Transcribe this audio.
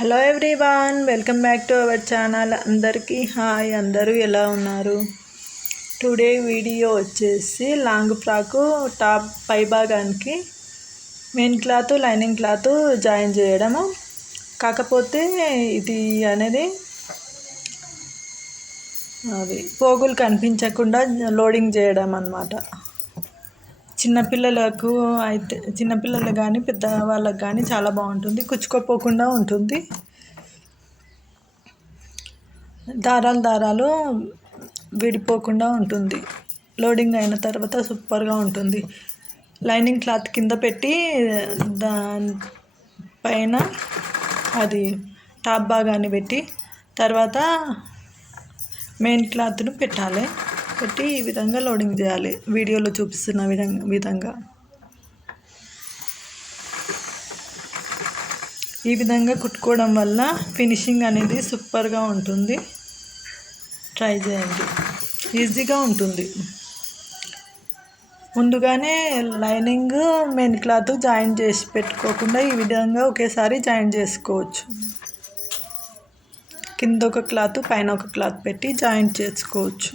Hello everyone, welcome back to our channel. అందరికీ hi. అందరూ ఎలా ఉన్నారు? టుడే వీడియో వచ్చేసి లాంగ్ ఫ్రాకు టాప్ పై భాగానికి main cloth lining cloth join చేయడము. కాకపోతే ఇది అనేది పోగులు కనిపించకుండా లోడింగ్ చేయడం అన్నమాట. చిన్నపిల్లలకు అయితే చిన్నపిల్లలు కానీ పెద్దవాళ్ళకి కానీ చాలా బాగుంటుంది, కుచ్చుకోపోకుండా ఉంటుంది. దారాలు విడిపోకుండా ఉంటుంది. లోడింగ్ అయిన తర్వాత సూపర్గా ఉంటుంది. లైనింగ్ క్లాత్ కింద పెట్టి దాని పైన అది టాప్ భాగాన్ని పెట్టి తర్వాత మెయిన్ క్లాత్ను పెట్టాలి. పెట్టి ఈ విధంగా లోడింగ్ చేయాలి. వీడియోలో చూపిస్తున్న విధంగా ఈ విధంగా కుట్టుకోవడం వల్ల ఫినిషింగ్ అనేది సూపర్గా ఉంటుంది. ట్రై చేయండి, ఈజీగా ఉంటుంది. ముందుగానే లైనింగ్ మెయిన్ క్లాత్ జాయిన్ చేసి పెట్టుకోకుండా ఈ విధంగా ఒకేసారి జాయిన్ చేసుకోవచ్చు. కింద ఒక క్లాత్ పైన ఒక క్లాత్ పెట్టి జాయిన్ చేసుకోవచ్చు.